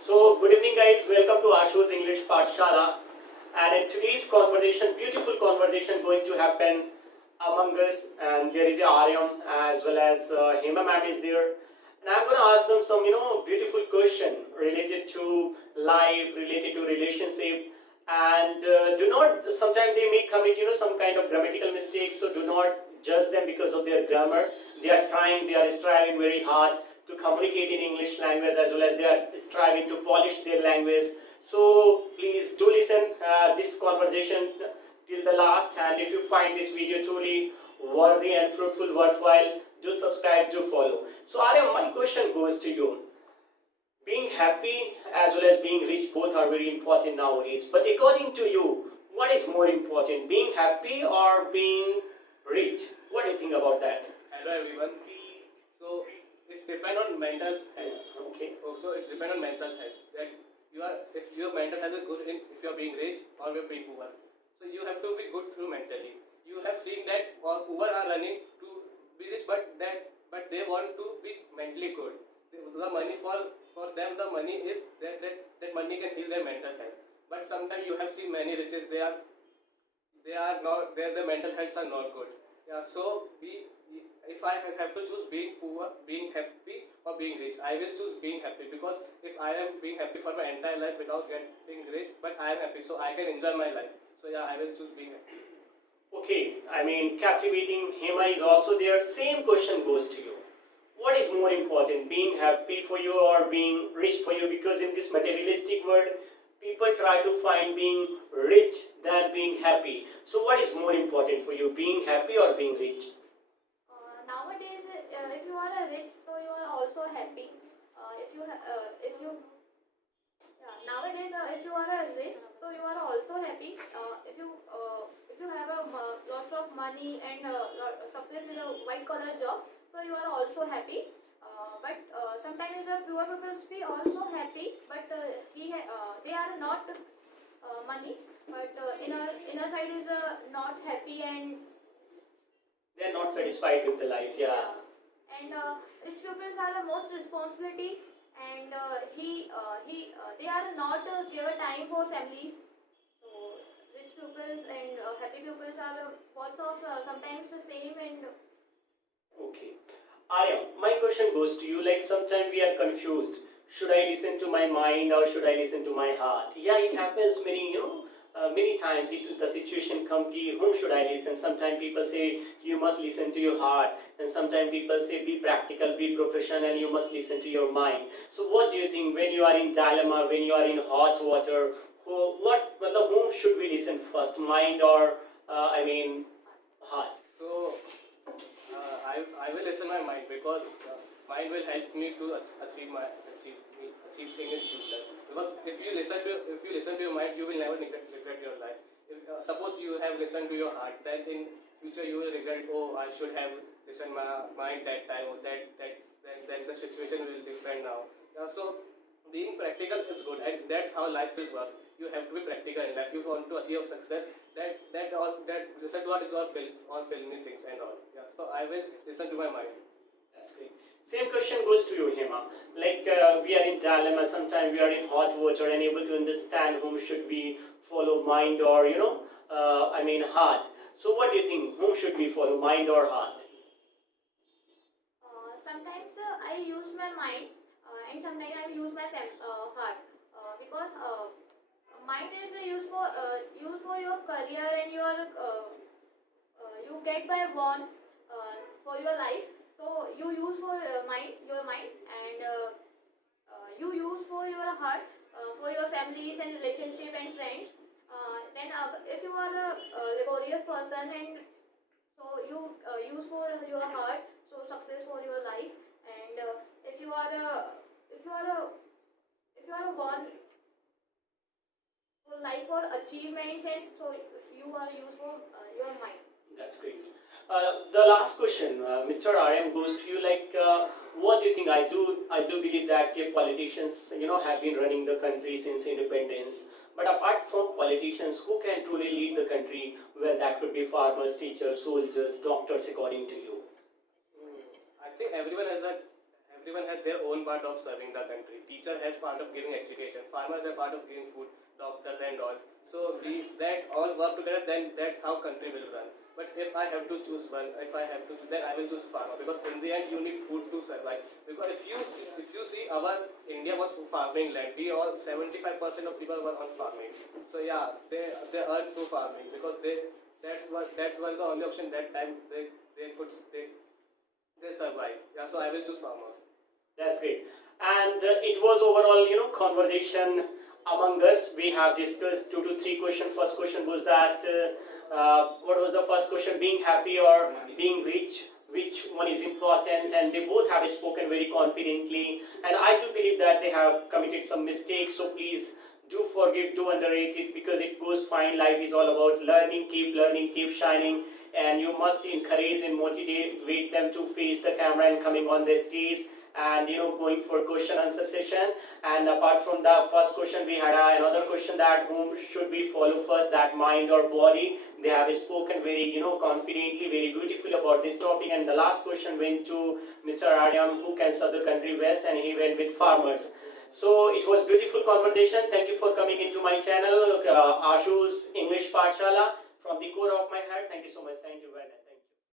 So, good evening, guys. Welcome to Ashu's English Pathshala. And in today's conversation, beautiful conversation going to happen among us. And there is a Aryam as well as Hema ma'am is there. And I'm going to ask them some, beautiful question related to life, related to relationship. And do not, sometimes they may commit, some kind of grammatical mistakes. So do not judge them because of their grammar. They are trying, they are striving very hard to communicate in English language as well as they are striving to polish their language. So please do listen this conversation till the last, and if you find this video truly worthy and fruitful, worthwhile, do subscribe, do follow. So Arya, my question goes to you. Being happy as well as being rich both are very important nowadays. But according to you, what is more important, being happy or being rich? What do you think about that? Hello everyone. So it's depend on mental health. Okay. So it's depend on mental health. That you are, if your mental health is good, if you are being rich or you're being poor. So you have to be good through mentally. You have seen that all poor are running to be rich, but they want to be mentally good. The money for them, the money is that money can heal their mental health. But sometimes you have seen many riches, they are not, their mental healths are not good. Yeah. So if I have to choose being poor, being happy, or being rich, I will choose being happy, because if I am being happy for my entire life without getting rich, but I am happy, so I can enjoy my life. So yeah, I will choose being happy. Okay, I mean, captivating Hema is also there. Same question goes to you. What is more important, being happy for you or being rich for you? Because in this materialistic world, people try to find being rich than being happy. So what is more important for you, being happy or being rich? Nowadays, if you are a rich, so you are also happy. If you Nowadays, if you are a rich, so you are also happy. If you have a lot of money and success in a white collar job, so you are also happy. But sometimes the poor people be also happy, but they are not money, but inner side is not happy, and They are not satisfied with the life, yeah. and rich people are the most responsibility, and they are not give a time for families. So rich pupils and happy pupils are both of sometimes the same. And Okay. Arya, my question goes to you, like sometimes we are confused. Should I listen to my mind or should I listen to my heart? Yeah, it happens many times. If the situation comes, whom should I listen? Sometimes people say you must listen to your heart, and sometimes people say be practical, be professional, and you must listen to your mind. So, what do you think when you are in dilemma, when you are in hot water? Whom should we listen first, mind or heart? So I will listen my mind, because mind will help me to achieve things in future. Because if you listen to your mind, you will never regret your life. Suppose you have listened to your heart, then in future you will regret. Oh, I should have listened my mind that time, or then the situation will be different now. So being practical is good, and that's how life will work. You have to be practical in life. You want to achieve success. That listen to what is all filmy things and all. Yeah. So I will listen to my mind. That's great. Same question goes to you, Hema. Like we are in dilemma, sometimes we are in hot water, and able to understand whom should we follow, mind or heart. So what do you think? Whom should we follow, mind or heart? sometimes I use my mind, and sometimes I use my heart, because mind is used for your career and you get by one for your life. So you use for your mind, and you use for your heart, for your families and relationship and friends. Then if you are a laborious person, and so you use for your heart, so success for your life. And if you are a one for life for achievements, and so if you are used for your mind. That's great. The last question, Mr. RM, goes to you. Like, what do you think? I do believe that politicians, have been running the country since independence. But apart from politicians, who can truly lead the country? Well, that could be farmers, teachers, soldiers, doctors, according to you. I think everyone has everyone has their own part of serving the country. Teacher has part of giving education. Farmers are part of giving food. Doctors and all. So we that all work together. Then that's how country will run. But if I have to choose one, then I will choose farmer, because in the end you need food to survive. Because if you see our India was farming land. We all 75% of people were on farming. So yeah, they earn through farming, because that's was the only option that time they survive. Yeah, so I will choose farmers. That's great. And it was overall, conversation among us. We have discussed 2 to 3 questions. First question was that what was the first question? Being happy or being rich? Which one is important? And they both have spoken very confidently. And I do believe that they have committed some mistakes. So please do forgive, do underrate it, because it goes fine. Life is all about learning, keep shining. And you must encourage and motivate them to face the camera and coming on the stage, and going for question answer session. And apart from the first question, we had another question that whom should we follow first, that mind or body. They have spoken very confidently, very beautiful about this topic. And the last question went to Mr. Aryam, who can serve the country best, and he went with farmers. So it was beautiful conversation. Thank you for coming into my channel, Ashu's English Pathshala, from the core of my heart. Thank you so much. Thank you very much.